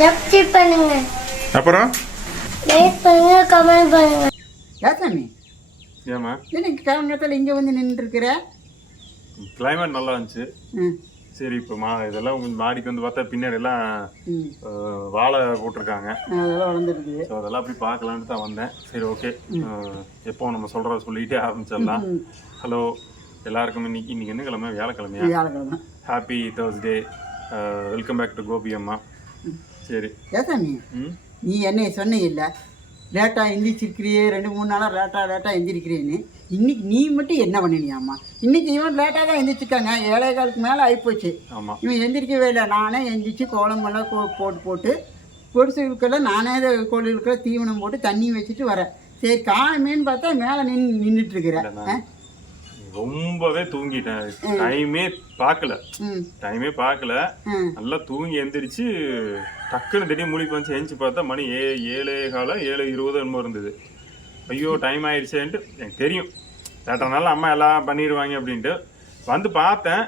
Subscribe பண்ணுங்க. அப்புறம்? Like பண்ணுங்க கமெண்ட் பண்ணுங்க. ஏசாமி ஏமா எனக்கு காலங்கத்தில் இங்கே வந்து நின்றுருக்கிற கிளைமேட் நல்லா இருந்துச்சு. ம் சரி இப்போ மா இதெல்லாம் உங்க மாடிக்கு வந்து பார்த்தா பின்னாடி எல்லாம் வாழை போட்டிருக்காங்க. ஸோ அதெல்லாம் அப்படி பார்க்கலான்ட்டு தான் வந்தேன். சரி ஓகே எப்போ நம்ம சொல்கிறத சொல்லிகிட்டே ஆரம்பிச்சிடலாம். ஹலோ எல்லாருக்கும் இன்னைக்கு இன்னைக்கு என்ன கிழமை? வியாழக்கிழமையா? வியாழக்கிழமை. Happy Thursday welcome back to Gopi அம்மா. சரி. ஏசாமி நீ என்னை சொன்ன இல்லை லேட்டாக எந்திரிச்சிருக்கிறியே ரெண்டு மூணு நாளாக லேட்டாக லேட்டாக எந்திரிக்கிறேன்னு. இன்னைக்கு நீ மட்டும் என்ன பண்ணினியாம்மா? இன்னைக்கு இவன் லேட்டாக தான் எந்திரிச்சிருக்காங்க. ஏழை காலுக்கு மேலே ஆகிப்போச்சு இவன் எந்திரிக்கவே இல்லை. நானே எந்திரிச்சு கோலமெல்லாம் கோ போட்டு போட்டு பொடிசுகளுக்கெல்லாம் நானே கோழிகளுக்கெல்லாம் தீவனம் போட்டு தண்ணி வச்சுட்டு வரேன். சரி காணுமேன்னு பார்த்தா மேலே நின்று நின்றுட்டுருக்கிறேன் ரொம்பவே தூங்கிட்டேன். டைமே பார்க்கல டைமே பார்க்கல நல்லா தூங்கி எந்திரிச்சு டக்குன்னு திடீர்னு முழிப்பு வந்து எந்திரிச்சு பார்த்தா மணி ஏ ஏழே காலம் ஏழு இருபது என்னமோ இருந்தது. ஐயோ டைம் ஆயிடுச்சேன்ட்டு எனக்கு தெரியும். லேட்டர்னால அம்மா எல்லாம் பண்ணிடுவாங்க அப்படின்ட்டு வந்து பார்த்தேன்.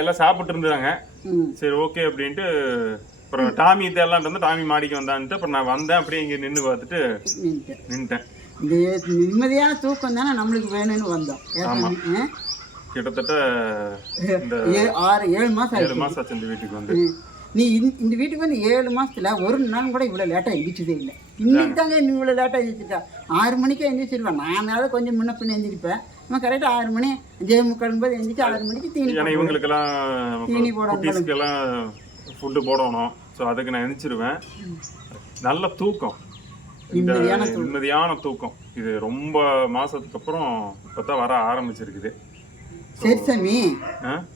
எல்லாம் சாப்பிட்டு இருந்தாங்க சரி ஓகே அப்படின்ட்டு அப்புறம் டாமி இதெல்லாம் வந்து டாமி மாடிக்கு வந்தான்ட்டு அப்புறம் நான் வந்தேன். அப்படியே இங்கே நின்று பார்த்துட்டு. நின்ட்டேன். இந்த நிம்மதியான தூக்கம் தானே நம்மளுக்கு வேணும்னு வந்தோம்? கிட்டத்தட்ட ஆறு ஏழு மாதம் ஏழு மாதம் ஆச்சு இந்த வீட்டுக்கு வந்து. நீ இந்த வீட்டுக்கு வந்து ஏழு மாசத்துல ஒரு நாள் கூட இவ்வளோ லேட்டாக எந்திரிச்சதே இல்லை. இன்னைக்கு தாங்க நீ இவ்வளோ லேட்டாக எந்திரிச்சிட்டா. ஆறு மணிக்கு எந்திரிச்சிருவேன் நானாவது கொஞ்சம் முன்ன பின்ன எந்திரிப்பேன். நம்ம கரெக்டாக ஆறு மணி முக்கால் போது எந்திரிச்சு ஆறு மணிக்கு தீனி. இவங்களுக்கெல்லாம் தீனி போடணும். ஃபுட்டு போடணும். ஸோ அதுக்கு நான் எந்திரிச்சிருவேன். நல்ல தூக்கம். நிம்மதியான தூக்கம். இது ரொம்ப மாசத்துக்கு அப்புறம் இப்பதான் வர ஆரம்பிச்சிருக்குது. சரி சாமி?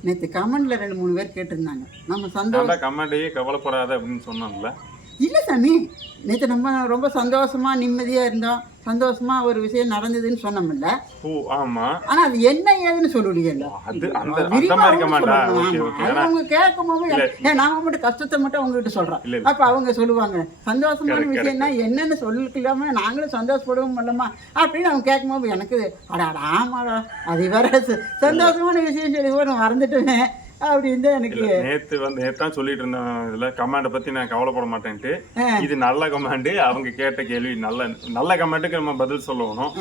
நேற்று கமெண்ட்ல ரெண்டு மூணு பேர் கேட்டிருந்தாங்க. நம்ம சந்தோஷம் கமெண்டையே கவலைப்படாத அப்படின்னு சொன்னான்ல. இல்லை சாமி. நேற்று நம்ம ரொம்ப சந்தோஷமா நிம்மதியாக இருந்தோம். சந்தோஷமா ஒரு விஷயம் நடந்ததுன்னு சொன்னோம்ல. ஓ ஆமா. ஆனா அது என்ன ஏதுன்னு சொல்லலையல்ல அது அந்த அவங்க கேட்கும்போது ஏன் நாம மட்டும் கஷ்டத்தை மட்டும் அவங்க கிட்ட இல்ல. அப்ப அவங்க சொல்லுவாங்க சந்தோஷமான விஷயம்னா என்னன்னு சொல்லிக்கலாம. நாங்களும் சந்தோஷப்படுவோம் இல்லமா அப்படின்னு அவங்க கேட்கும்போது எனக்கு அடா ஆமாடா. அது வேற சந்தோஷமான விஷயம். சொல்லி கூட நான் மறந்துட்டேன். அப்படின்னு எனக்கு நேத்து வந்து நேத்து தான் சொல்லிட்டு இருந்தேன் இதுல கமாண்டை பத்தி நான் கவலைப்பட மாட்டேன்ட்டு. இது நல்ல கமாண்டு அவங்க கேட்ட கேள்வி நல்ல நல்ல கமெண்ட்டுக்கு நம்ம பதில் சொல்லணும்.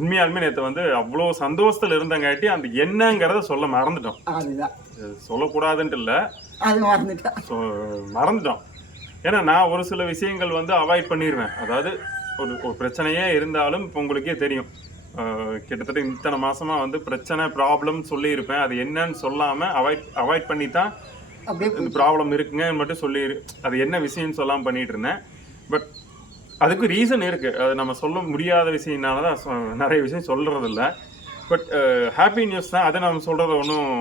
உண்மையாலுமே நேற்று வந்து அவ்வளோ சந்தோஷத்துல இருந்தங்காட்டி அந்த என்னங்கிறத சொல்ல மறந்துட்டோம். சொல்லக்கூடாதுன்ட்டு இல்லை. மறந்துட்டோம். ஏன்னா நான் ஒரு சில விஷயங்கள் வந்து அவாய்ட் பண்ணிடுவேன் அதாவது ஒரு ஒரு பிரச்சனையே இருந்தாலும் இப்போ உங்களுக்கே தெரியும். கிட்டத்தட்ட இத்தனை மாசமா வந்து பிரச்சனை ப்ராப்ளம் சொல்லியிருப்பேன். அது என்னன்னு சொல்லாம அவாய்ட் அவாய்ட் பண்ணி தான் அப்படியே இந்த ப்ராப்ளம் இருக்குங்க மட்டும் சொல்லி அது என்ன விஷயம்னு சொல்லாம பண்ணிட்டு இருந்தேன். பட் அதுக்கு ரீசன் இருக்கு. அது நம்ம சொல்ல முடியாத விஷயம்னால தான் நிறைய விஷயம் சொல்றது இல்ல பட் ஹாப்பி நியூஸ் தான். அதை நம்ம சொல்றது ஒன்றும்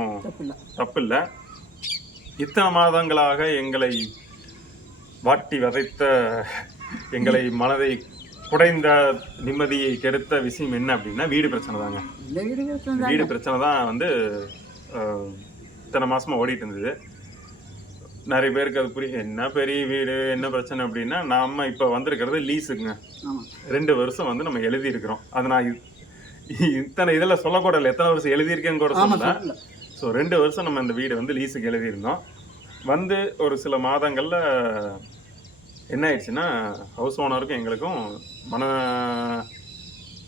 தப்பு இல்லை இத்தனை மாதங்களாக எங்களை வாட்டி வதைத்த எங்களை மனதை குடைந்த நிம்மதியை கெடுத்த விஷயம் என்ன அப்படின்னா வீடு பிரச்சனை தாங்க. வீடு பிரச்சனை தான் வந்து இத்தனை மாசமா ஓடிட்டு இருந்தது. நிறைய பேருக்கு அது புரிய என்ன பெரிய வீடு என்ன பிரச்சனை அப்படின்னா நம்ம இப்போ வந்திருக்கிறது லீஸுக்குங்க ஆமா. ரெண்டு வருஷம் வந்து நம்ம எழுதி இருக்கிறோம் அது நான் இத்தனை இதில் சொல்லக்கூடாது எத்தனை வருஷம் எழுதியிருக்கேன்னு கூட சொல்லல. ஸோ ரெண்டு வருஷம் நம்ம இந்த வீடு வந்து லீஸுக்கு எழுதியிருந்தோம். வந்து ஒரு சில மாதங்களில் என்ன ஆயிடுச்சுன்னா ஹவுஸ் ஓனருக்கும் எங்களுக்கும் மன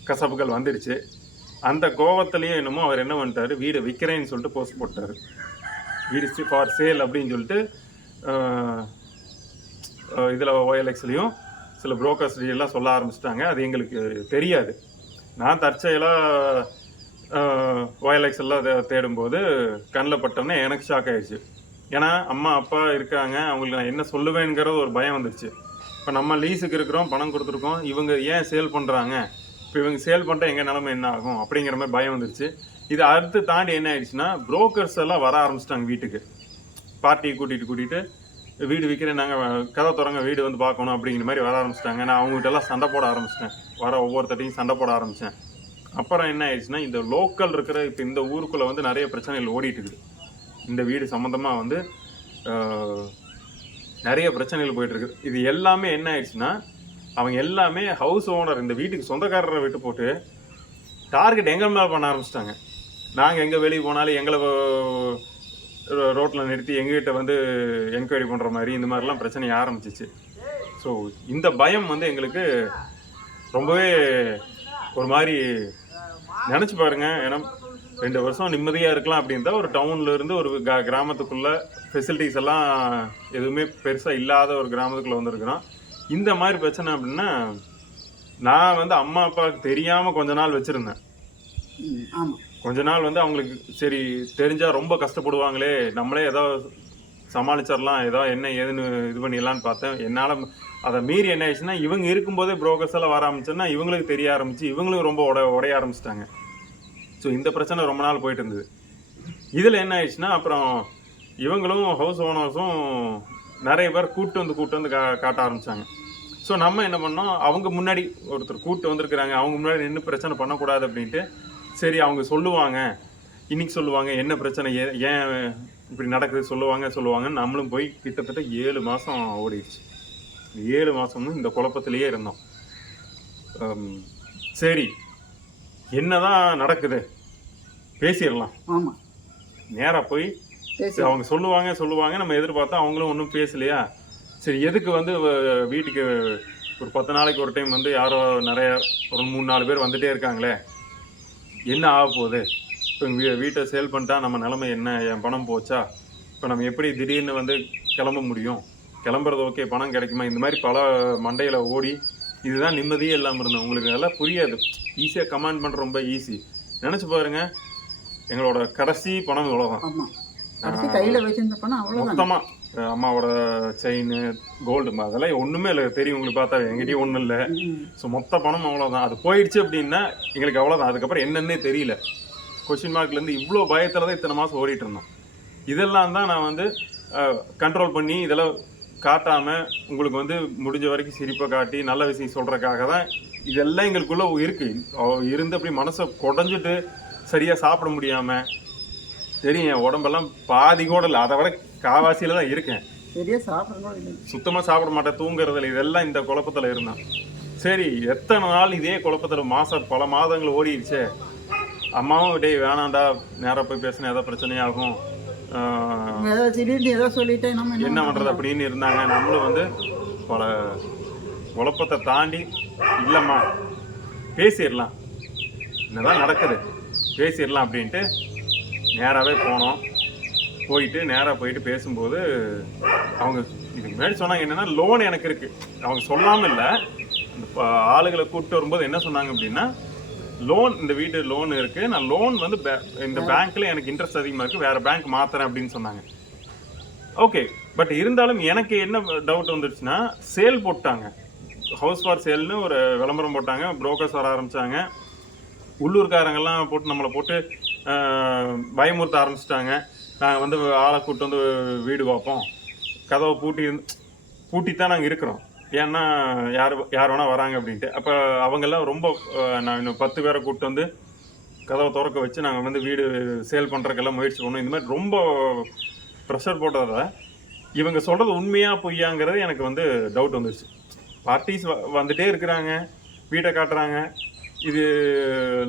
கசப்புகள் வந்துடுச்சு. அந்த கோவத்துலேயும் என்னமோ அவர் என்ன பண்ணிட்டார் வீடு விற்கிறேன்னு சொல்லிட்டு போஸ்ட் போட்டார். வீடு ஃபார் சேல் அப்படின்னு சொல்லிட்டு இதில் ஓஎல்எக்ஸ்லேயும் சில புரோக்கர்ஸ் எல்லாம் சொல்ல ஆரம்பிச்சிட்டாங்க. அது எங்களுக்கு தெரியாது. நான் தற்செயலாக ஓஎல்எக்ஸ் எல்லாம் தேடும்போது கண்ணில் பட்டோன்னே எனக்கு ஷாக் ஆயிடுச்சு. ஏன்னா அம்மா அப்பா இருக்காங்க. அவங்களுக்கு நான் என்ன சொல்லுவேங்கிறது ஒரு பயம் வந்துருச்சு. இப்போ நம்ம லீஸுக்கு இருக்கிறோம் பணம் கொடுத்துருக்கோம். இவங்க ஏன் சேல் பண்ணுறாங்க இப்போ இவங்க சேல் பண்ணிட்டா எங்கள் நிலமை என்ன ஆகும்? அப்படிங்கிற மாதிரி பயம் வந்துருச்சு. இது அடுத்து தாண்டி என்ன ஆயிடுச்சுன்னா புரோக்கர்ஸ் எல்லாம் வர ஆரம்பிச்சிட்டாங்க வீட்டுக்கு. பார்ட்டியை கூட்டிகிட்டு கூட்டிகிட்டு வீடு விற்கிறேன் நாங்கள் கதை திறங்க வீடு வந்து பார்க்கணும் அப்படிங்கிற மாதிரி வர ஆரம்பிச்சிட்டாங்க. நான் அவங்ககிட்ட எல்லாம் சண்டை போட ஆரம்பிச்சிட்டேன். வர ஒவ்வொருத்தட்டையும் சண்டை போட ஆரம்பித்தேன் அப்புறம் என்ன ஆயிடுச்சுன்னா இந்த லோக்கல் இருக்கிற இப்போ இந்த ஊருக்குள்ளே வந்து நிறைய பிரச்சனைகள் ஓடிட்டு இருக்குது. இந்த வீடு சம்மந்தமாக வந்து நிறைய பிரச்சனைகள் போயிட்டுருக்கு. இது எல்லாமே என்ன ஆயிடுச்சுன்னா அவங்க எல்லாமே ஹவுஸ் ஓனர் இந்த வீட்டுக்கு சொந்தக்காரரை விட்டு போட்டு டார்கெட் எங்கள் மேலே பண்ண ஆரம்பிச்சிட்டாங்க. நாங்கள் எங்கே வெளியே போனாலும் எங்களை ரோட்டில் நிறுத்தி எங்ககிட்ட வந்து என்கொயரி பண்ணுற மாதிரி இந்த மாதிரிலாம் பிரச்சனை ஆரம்பிச்சிச்சு. ஸோ இந்த பயம் வந்து எங்களுக்கு ரொம்பவே ஒரு மாதிரி நினச்சி பாருங்கள் ஏன்னா ரெண்டு வருஷம் நிம்மதியாக இருக்கலாம் அப்படின்னு தான் ஒரு டவுன்ல இருந்து ஒரு க கிராமத்துக்குள்ள ஃபெசிலிட்டிஸ் எல்லாம் எதுவுமே பெருசாக இல்லாத ஒரு கிராமத்துக்குள்ள வந்திருக்கிறோம். இந்த மாதிரி பிரச்சனை அப்படின்னா நான் வந்து அம்மா அப்பாவுக்கு தெரியாமல் கொஞ்ச நாள் வச்சுருந்தேன். கொஞ்ச நாள் வந்து அவங்களுக்கு சரி தெரிஞ்சா ரொம்ப கஷ்டப்படுவாங்களே நம்மளே ஏதோ சமாளிச்சிடலாம் ஏதோ என்ன ஏதுன்னு இது பண்ணிடலான்னு பார்த்தேன். என்னால் அதை மீறி என்ன ஆயிடுச்சுன்னா இவங்க இருக்கும்போதே புரோக்கர்ஸ் எல்லாம் வர ஆரம்பிச்சோன்னா இவங்களுக்கு தெரிய ஆரம்பிச்சு இவங்களும் ரொம்ப உட உடைய ஆரம்பிச்சிட்டாங்க. ஸோ இந்த பிரச்சனை ரொம்ப நாள் போயிட்டு இருந்தது இதில் என்ன ஆயிடுச்சுன்னா அப்புறம் இவங்களும் ஹவுஸ் ஓனர்ஸும் நிறைய பேர் கூட்டு வந்து கூட்டு வந்து கா காட்ட ஆரம்பித்தாங்க ஸோ நம்ம என்ன பண்ணோம் அவங்க முன்னாடி ஒருத்தர் கூட்டு வந்திருக்கிறாங்க அவங்க முன்னாடி நின்று பிரச்சனை பண்ணக்கூடாது அப்படின்ட்டு சரி அவங்க சொல்லுவாங்க. இன்னைக்கு சொல்லுவாங்க என்ன பிரச்சனை ஏ- ஏன் இப்படி நடக்குது சொல்லுவாங்க சொல்லுவாங்கன்னு நம்மளும் போய் கிட்டத்தட்ட ஏழு மாதம் ஓடிடுச்சு. ஏழு மாதமும் இந்த குழப்பத்திலேயே இருந்தோம். சரி என்னதான் நடக்குது? பேசிடலாம். ஆமா. நேராக போய் அவங்க சொல்லுவாங்க சொல்லுவாங்க. நம்ம எதிர்பார்த்தா அவங்களும் ஒன்றும் பேசலையா? சரி எதுக்கு வந்து வீட்டுக்கு ஒரு பத்து நாளைக்கு ஒரு டைம் வந்து யாரோ நிறைய ஒரு மூணு நாலு பேர் வந்துட்டே இருக்காங்களே? என்ன ஆக போகுது? இப்போ வீ வீட்டை சேல் பண்ணிட்டா நம்ம நிலைமை என்ன? என் பணம் போச்சா? இப்போ நம்ம எப்படி திடீர்னு வந்து கிளம்ப முடியும்? கிளம்புறது ஓகே பணம் கிடைக்குமா? இந்த மாதிரி பல மண்டையில் ஓடி இதுதான் நிம்மதியே இல்லாமல் இருந்தோம். உங்களுக்கு அதெல்லாம் புரியாது. ஈஸியாக கமாண்ட் பண்ணுற ரொம்ப ஈஸி நினச்சி பாருங்க எங்களோட கடைசி பணம் இவ்வளோதான் கையில வச்சிருந்த பணம் அவ்வளவுதான். மொத்தமா அஹ் அம்மாவோட செயின் கோல்டு அதெல்லாம் ஒண்ணுமே இல்லை. தெரியும் உங்களுக்கு பார்த்தா எங்கிட்டயும் ஒண்ணும் இல்லை. ஸோ மொத்த பணம் அவ்வளோதான் அது போயிடுச்சு அப்படின்னா எங்களுக்கு அவ்வளோதான் அதுக்கப்புறம் என்னன்னே தெரியல. கொஸ்டின் மார்க்லேருந்து இவ்வளோ பயத்தில் தான் இத்தனை மாதம் ஓடிட்டு இருந்தோம். இதெல்லாம் தான் நான் வந்து கண்ட்ரோல் பண்ணி இதெல்லாம் காட்டாம உங்களுக்கு வந்து முடிஞ்ச வரைக்கும் சிரிப்பை காட்டி நல்ல விஷயம் சொல்றதுக்காக தான் இதெல்லாம் எங்களுக்குள்ள இருக்கு. அவ- இருந்து அப்படி மனசை குடஞ்சிட்டு சரியா சாப்பிட முடியாம தெரியும் என் உடம்பெல்லாம் பாதி கூட இல்லை அதை வரை காவாசியில தான் இருக்கேன். சரியா சாப்பிடணும் கூட இல்லை. சுத்தமா சாப்பிட மாட்டேன் தூங்குறதுல இதெல்லாம் இந்த குழப்பத்துல இருந்தான் சரி எத்தனை நாள் இதே குழப்பத்துல மாசம் பல மாதங்கள் ஓடிடுச்சே. அம்மாவும் டேய் வேணாண்டா நேரா போய் பேசினா ஏதாவது பிரச்சனையாகும். திடீர்னு ஏதோ சொல்லிட்டேன் நம்ம என்ன பண்றது அப்படின்னு இருந்தாங்க. நம்மளும் வந்து பல குழப்பத்தை தாண்டி இல்லைம்மா பேசிடலாம். என்னதான் நடக்குது? பேசிடலாம் அப்படின்ட்டு நேராகவே போனோம். போயிட்டு நேராக போயிட்டு பேசும்போது அவங்க இதுக்கு முன்னாடி சொன்னாங்க என்னன்னா லோன் எனக்கு இருக்கு. அவங்க சொல்லாமல் இல்லை. இந்த ப- ஆளுகளை கூப்பிட்டு வரும்போது என்ன சொன்னாங்க அப்படின்னா லோன் இந்த வீடு லோன் இருக்கு. நான் லோன் வந்து பே- இந்த பேங்க்ல எனக்கு இன்ட்ரெஸ்ட் அதிகமாக இருக்கு. வேற பேங்க் மாத்துறேன் அப்படின்னு சொன்னாங்க. ஓகே பட் இருந்தாலும் எனக்கு என்ன டவுட் வந்துருச்சுன்னா சேல் போட்டாங்க. ஹவுஸ் ஃபார் சேல்னு ஒரு விளம்பரம் போட்டாங்க. புரோக்கர்ஸ் வர ஆரம்பிச்சாங்க. உள்ளூர்காரங்கெல்லாம் போட்டு நம்மளை போட்டு பயமுறுத்த ஆரம்பிச்சிட்டாங்க. நாங்கள் வந்து ஆளை கூப்பிட்டு வந்து வீடு பார்ப்போம். கதவை பூட்டி பூட்டித்தான் நாங்கள் இருக்கிறோம். ஏன்னா யார் யார் வேணால் வராங்க அப்படின்ட்டு. அப்போ அவங்கெல்லாம் ரொம்ப நான் இன்னும் பத்து பேரை கூப்பிட்டு வந்து கதவை திறக்க வச்சு நாங்கள் வந்து வீடு சேல் பண்ணுறக்கெல்லாம் முயற்சி பண்ணோம். இந்த மாதிரி ரொம்ப ப்ரெஷர் போட்டதால் இவங்க சொல்கிறது உண்மையாக பொய்யாங்கிறது எனக்கு வந்து டவுட் வந்துடுச்சு பார்ட்டிஸ் வந்துட்டே இருக்கிறாங்க. வீட்டை காட்டுறாங்க. இது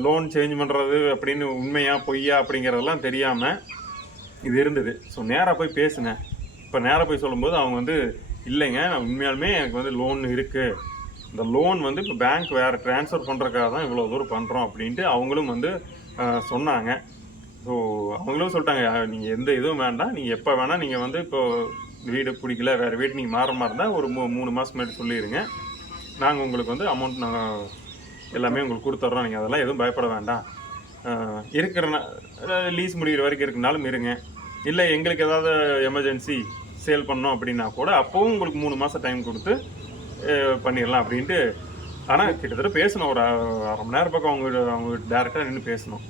லோன் சேஞ்ச் பண்ணுறது அப்படின்னு உண்மையாக பொய்யா அப்படிங்கிறதெல்லாம் தெரியாமல் இது இருந்தது. ஸோ நேராக போய் பேசினேன். இப்போ நேராக போய் சொல்லும்போது அவங்க வந்து இல்லைங்க நான் உண்மையாலுமே எனக்கு வந்து லோன் இருக்குது இந்த லோன் வந்து இப்போ பேங்க் வேறு ட்ரான்ஸ்ஃபர் பண்ணுறதுக்காக தான் இவ்வளோ தூரம் பண்ணுறோம் அப்படின்ட்டு அவங்களும் வந்து சொன்னாங்க. ஸோ அவங்களும் சொல்லிட்டாங்க நீங்கள் எந்த இதுவும் வேண்டாம். நீங்கள் எப்போ வேணால் நீங்கள் வந்து இப்போது வீடு பிடிக்கல வேறு வீடு நீங்கள் மாற மாதிரி இருந்தால் ஒரு மூ மூணு மாதம் முன்னாடி சொல்லிடுங்க நாங்கள் உங்களுக்கு வந்து அமௌண்ட் நாங்கள் எல்லாமே உங்களுக்கு கொடுத்துட்றோம் நீங்கள் அதெல்லாம் எதுவும் பயப்பட வேண்டாம். இருக்கிற லீஸ் முடிகிற வரைக்கும் இருக்கனாலும் இருங்க. இல்லை எங்களுக்கு ஏதாவது எமர்ஜென்சி சேல் பண்ணோம் அப்படின்னா கூட அப்போவும் உங்களுக்கு மூணு மாதம் டைம் கொடுத்து பண்ணிடலாம் அப்படின்ட்டு. ஆனால் கிட்டத்தட்ட பேசணும். ஒரு அரை மணி நேரம் பக்கம் அவங்க அவங்க டேரெக்டாக நின்று பேசணும்.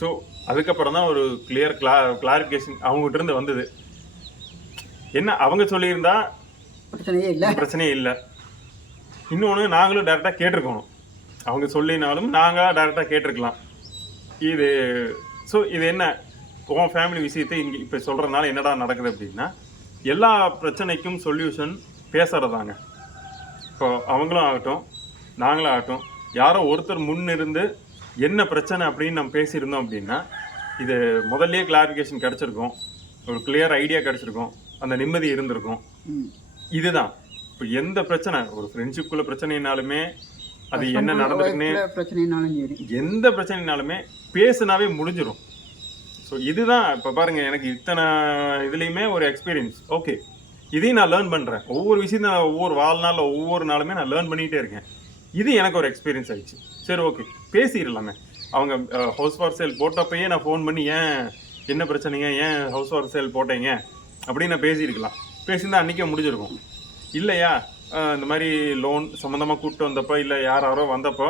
ஸோ அதுக்கப்புறம் தான் ஒரு கிளியர் கிளா கிளாரிஃபிகேஷன் அவங்ககிட்ட இருந்து வந்தது. என்ன அவங்க சொல்லியிருந்தா பிரச்சனையே இல்லை. பிரச்சனையே இல்லை. இன்னொன்று நாங்களும் டேரெக்டாக கேட்டிருக்கணும். அவங்க சொல்லினாலும் நாங்கள் டேரெக்டாக கேட்டிருக்கலாம். இது ஸோ இது என்ன? உன் ஃபேமிலி விஷயத்தை இங்கே இப்போ சொல்கிறதுனால என்னடா நடக்குது அப்படின்னா எல்லா பிரச்சனைக்கும் சொல்யூஷன் பேசுகிறதாங்க இப்போ அவங்களும் ஆகட்டும் நாங்களும் ஆகட்டும் யாரோ ஒருத்தர் முன்னிருந்து என்ன பிரச்சனை அப்படின்னு நம்ம பேசியிருந்தோம் அப்படின்னா இது முதல்லயே கிளாரிஃபிகேஷன் கிடச்சிருக்கும். ஒரு கிளியர் ஐடியா கிடச்சிருக்கும். அந்த நிம்மதி இருந்திருக்கும். இதுதான். இப்போ எந்த பிரச்சனை? ஒரு ஃப்ரெண்ட்ஷிப்புக்குள்ள பிரச்சனைனாலுமே அது என்ன நடந்திருக்குன்னு எந்த பிரச்சனைனாலுமே பேசுனாவே முடிஞ்சிடும் ஸோ இதுதான் இப்போ பாருங்கள் எனக்கு இத்தனை இதுலேயுமே ஒரு எக்ஸ்பீரியன்ஸ் ஓகே இதையும் நான் லேர்ன் பண்ணுறேன் ஒவ்வொரு விஷயத்தையும் நான் ஒவ்வொரு வாழ்நாளில் ஒவ்வொரு நாளுமே நான் லேர்ன் பண்ணிகிட்டே இருக்கேன். இது எனக்கு ஒரு எக்ஸ்பீரியன்ஸ் ஆயிடுச்சு. சரி ஓகே பேசிடலாமே. அவங்க ஹவுஸ் ஃபார் சேல் போட்டப்பயே நான் ஃபோன் பண்ணி ஏன்? என்ன பிரச்சனைங்க? ஏன் ஹவுஸ் ஃபார் சேல் போட்டீங்க? அப்படின்னு நான் பேசியிருக்கலாம். பேசியிருந்தால் அன்றைக்கே முடிஞ்சிருக்கும். இல்லையா? இந்த மாதிரி லோன் சம்மந்தமாக கூப்பிட்டு வந்தப்போ இல்லை யார் யாரோ வந்தப்போ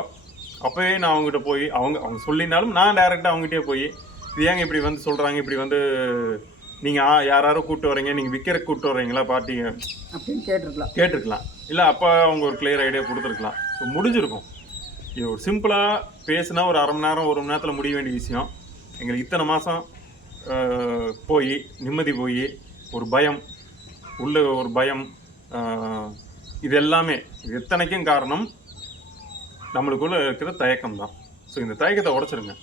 அப்போயே நான் அவங்ககிட்ட போய் அவங்க அவங்க சொல்லினாலும் நான் டைரெக்டாக அவங்ககிட்டயே போய் இது ஏங்க இப்படி வந்து சொல்கிறாங்க இப்படி வந்து நீங்கள் யார் யாரோ கூப்பிட்டு வரீங்க நீங்கள் விற்கிறக்கு கூப்பிட்டு வரீங்களா பார்ட்டிங்க அப்படின்னு கேட்டிருக்கலாம். கேட்டிருக்கலாம். இல்லை அப்போ அவங்க ஒரு கிளியர் ஐடியா கொடுத்துருக்கலாம். ஸோ முடிஞ்சிருக்கும். இது ஒரு சிம்பிளாக பேசுனா ஒரு அரை மணி நேரம் ஒரு மணி நேரத்தில் முடிய வேண்டிய விஷயம். எங்களுக்கு இத்தனை மாதம் போய் நிம்மதி போய் ஒரு பயம் உள்ள ஒரு பயம் இது எல்லாமே இது எத்தனைக்கும் காரணம்? நம்மளுக்குள்ள இருக்கிற தயக்கம் தான் ஸோ இந்த தயக்கத்தை உடச்சிருங்க.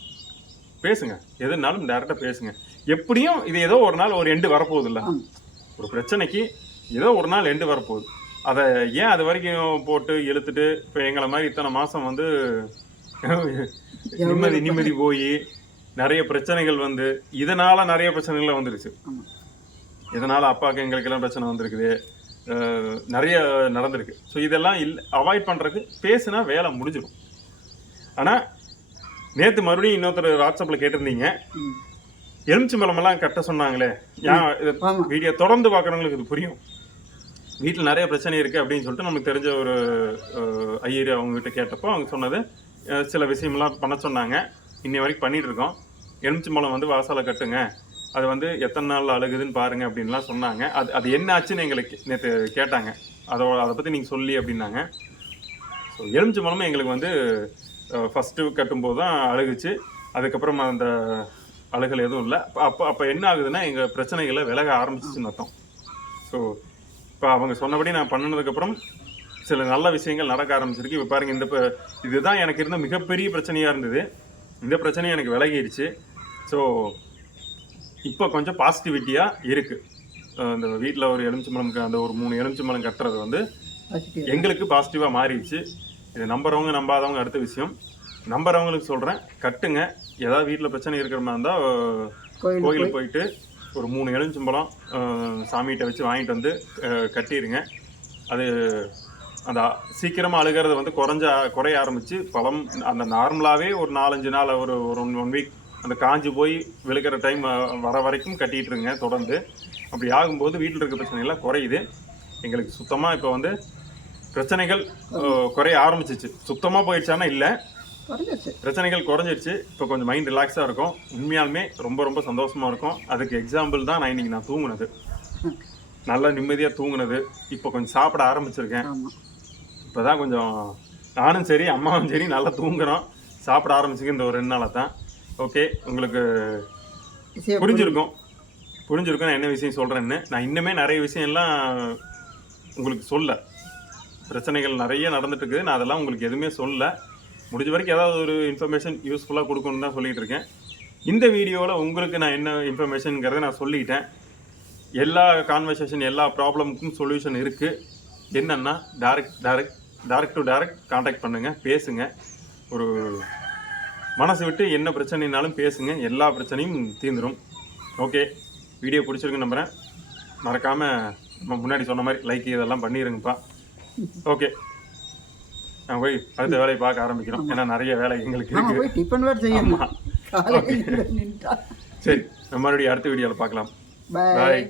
பேசுங்க. எதுனாலும் டேரெக்டாக பேசுங்க. எப்படியும் இது ஏதோ ஒரு நாள் ஒரு எண்டு வரப்போகுது இல்லை. ஒரு பிரச்சனைக்கு ஏதோ ஒரு நாள் எண்டு வரப்போகுது. அதை ஏன் அது வரைக்கும் போட்டு இழுத்துட்டு இப்போ எங்களை மாதிரி இத்தனை மாதம் வந்து நிம்மதி நிம்மதி போய் நிறைய பிரச்சனைகள் வந்து இதனால நிறைய பிரச்சனைகள் வந்துருச்சு. இதனால அப்பாவுக்கு எங்களுக்கெல்லாம் பிரச்சனை வந்திருக்குது. நிறைய நடந்திருக்கு. ஸோ இதெல்லாம் இல் அவாய்ட் பண்ணுறதுக்கு பேசுனா வேலை முடிஞ்சிடும். ஆனால் நேற்று மறுபடியும் இன்னொருத்தர் வாட்ஸ்அப்பில் கேட்டிருந்தீங்க. எலுமிச்சை மலமெல்லாம் கட்ட சொன்னாங்களே. ஏன் இது வீடியோ தொடர்ந்து பார்க்குறவங்களுக்கு இது புரியும். வீட்டில் நிறைய பிரச்சனை இருக்குது அப்படின்னு சொல்லிட்டு நமக்கு தெரிஞ்ச ஒரு ஐயர் அவங்ககிட்ட கேட்டப்போ அவங்க சொன்னது சில விஷயம்லாம் பண்ண சொன்னாங்க. இன்னை வரைக்கும் பண்ணிட்டு இருக்கோம். எலுமிச்சம்பழம் வந்து வாசலை கட்டுங்க. அது வந்து எத்தனை நாள் அழுகுதுன்னு பாருங்க அப்படின்லாம் சொன்னாங்க. அது அது என்ன ஆச்சுன்னு எங்களுக்கு நேற்று கேட்டாங்க. அதோட அதை பற்றி நீங்கள் சொல்லி அப்படின்னாங்க. ஸோ எலுமிச்சம்பழமும் எங்களுக்கு வந்து ஃபஸ்ட்டு கட்டும்போது தான் அழுகுச்சு. அதுக்கப்புறம் அந்த அழுகல் எதுவும் இல்லை. அப்போ அப்போ என்ன ஆகுதுன்னா எங்கள் பிரச்சனைகளை விலக ஆரம்பிச்சிச்சுன்னு அர்த்தம். ஸோ இப்போ அவங்க சொன்னபடி நான் பண்ணினதுக்கப்புறம் சில நல்ல விஷயங்கள் நடக்க ஆரம்பிச்சிருக்கு. இப்போ பாருங்க இந்த ப- இதுதான் எனக்கு இருந்த மிகப்பெரிய பிரச்சனையாக இருந்தது. இந்த பிரச்சனை எனக்கு விலகிடுச்சு ஸோ இப்போ கொஞ்சம் பாசிட்டிவிட்டியாக இருக்குது இந்த வீட்டில் ஒரு எலுமிச்சம்பழம் அந்த ஒரு மூணு எலுமிச்சம்பழம் கட்டுறது வந்து எங்களுக்கு பாசிட்டிவாக மாறிடுச்சு. இது நம்புறவங்க நம்பாதவங்க அடுத்த விஷயம். நம்புறவங்களுக்கு சொல்கிறேன் கட்டுங்க. ஏதாவது வீட்டில் பிரச்சனை இருக்கிற மாதிரி இருந்தால் கோயில் கோயிலுக்கு போயிட்டு ஒரு மூணு எலுமிச்சம்பழம் சாமிகிட்ட வச்சு வாங்கிட்டு வந்து கட்டிடுங்க. அது அந்த சீக்கிரமாக அழுகிறத வந்து குறைஞ்ச குறைய ஆரம்பித்து பழம் அந்த நார்மலாகவே ஒரு நாலஞ்சு நாள் ஒரு ஒரு ஒன் வீக் அந்த காஞ்சு போய் விழுக்கிற டைம் வர வரைக்கும் கட்டிட்டு இருங்க தொடர்ந்து. அப்படி ஆகும்போது வீட்டில் இருக்க பிரச்சனைகள்லாம் குறையுது. எங்களுக்கு சுத்தமாக இப்போ வந்து பிரச்சனைகள் குறைய ஆரம்பிச்சிச்சு. சுத்தமாக போயிடுச்சானா? இல்லை. பிரச்சனைகள் குறைஞ்சிருச்சு. இப்போ கொஞ்சம் மைண்ட் ரிலாக்ஸாக இருக்கும். உண்மையாலுமே ரொம்ப ரொம்ப சந்தோஷமாக இருக்கும். அதுக்கு எக்ஸாம்பிள் தான் நான் இன்னைக்கு நான் தூங்குனது. நல்லா நிம்மதியாக தூங்குனது. இப்போ கொஞ்சம் சாப்பிட ஆரம்பிச்சிருக்கேன். இப்போ தான் கொஞ்சம் நானும் சரி அம்மாவும் சரி நல்லா தூங்குறோம். சாப்பிட ஆரம்பிச்சுக்க இந்த ஒரு ரெண்டு நாளாக தான். ஓகே உங்களுக்கு புரிஞ்சிருக்கும். புரிஞ்சிருக்கும். நான் என்ன விஷயம் சொல்கிறேன்னு நான் இன்னுமே நிறைய விஷயம்லாம் உங்களுக்கு சொல்ல. பிரச்சனைகள் நிறைய நடந்துட்டு இருக்குது நான் அதெல்லாம் உங்களுக்கு எதுவுமே சொல்ல முடிஞ்ச வரைக்கும் ஏதாவது ஒரு இன்ஃபர்மேஷன் யூஸ்ஃபுல்லாக கொடுக்கணும்னு தான் சொல்லிகிட்டு இருக்கேன். இந்த வீடியோவில் உங்களுக்கு நான் என்ன இன்ஃபர்மேஷனுங்கிறத நான் சொல்லிட்டேன். எல்லா கான்வர்சேஷன் எல்லா ப்ராப்ளமுக்கும் சொல்யூஷன் இருக்குது என்னன்னா direct direct direct to direct contact பண்ணுங்கள் பேசுங்க. ஒரு மனசு விட்டு என்ன பிரச்சனைனாலும் பேசுங்க. எல்லா பிரச்சனையும் தீர்ந்துடும் ஓகே வீடியோ பிடிச்சிருக்கு நம்புகிறேன் மறக்காமல் நம்ம முன்னாடி சொன்ன மாதிரி லைக் இதெல்லாம் பண்ணிடுங்கப்பா ஓகே நான் போய் அடுத்த வேலையை பார்க்க ஆரம்பிக்கிறோம். ஏன்னா நிறைய வேலை எங்களுக்கு இருக்கு. போய் டிஃபன் வேறு செய்யணும். சரி நம்ம மறுபடியும் அடுத்த வீடியோவில் பார்க்கலாம். பாய்